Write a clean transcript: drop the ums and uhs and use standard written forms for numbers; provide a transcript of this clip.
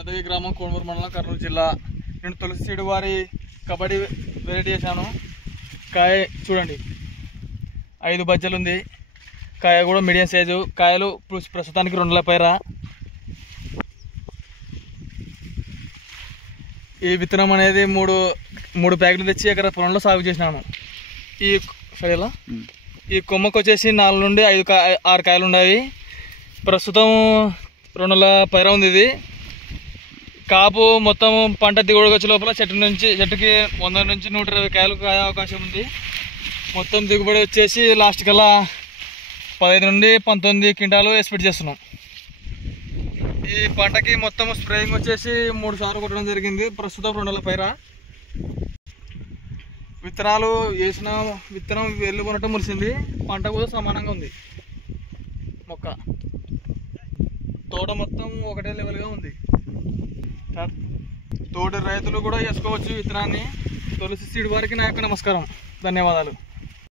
పెద్దవి గ్రామం కోడమూరు మండలం కర్నూలు జిల్లా. నేను తులసి సీడ్ వారి కబడ్డీ వెరైటీ చేశాను. కాయ చూడండి 5 బజ్జలు ఉంది. కాయ కూడా మీడియం సైజు. కాయలు ప్రస్తుతానికి 2 పైరా. ఈ విత్తనం అనేది మూడు ప్యాకెట్లు తెచ్చి అక్కడ పొలంలో సాగు చేసినాను. ఈ కొమ్మకు వచ్చేసి 4 నుండి 6 కాయలు ఉన్నాయి. ప్రస్తుతం 2 పైరా ఉంది. ఇది కాపు మొత్తం పంట దిగుబడికి వచ్చే లోపల చెట్టుకి 100 నుంచి 120 కాయలు కాయ అవకాశం ఉంది. మొత్తం దిగుబడి వచ్చేసి లాస్ట్ కల్లా 15 నుండి 19 క్వింటాలు ఎక్స్పెక్ట్ చేస్తున్నాం. ఈ పంటకి మొత్తం స్ప్రేయింగ్ వచ్చేసి 3 సార్లు కొట్టడం జరిగింది. ప్రస్తుతం 2 పైరా. విత్తనాలు వేసిన విత్తనం వెళ్ళు కొనటం మురిసింది. పంట కూడా సమానంగా ఉంది. మొక్క తోట మొత్తం ఒకటే లెవెల్గా ఉంది. తోటి రైతులు కూడా వేసుకోవచ్చు విత్తనాన్ని. తులసి సీడ్ వారికి నా యొక్క నమస్కారం, ధన్యవాదాలు.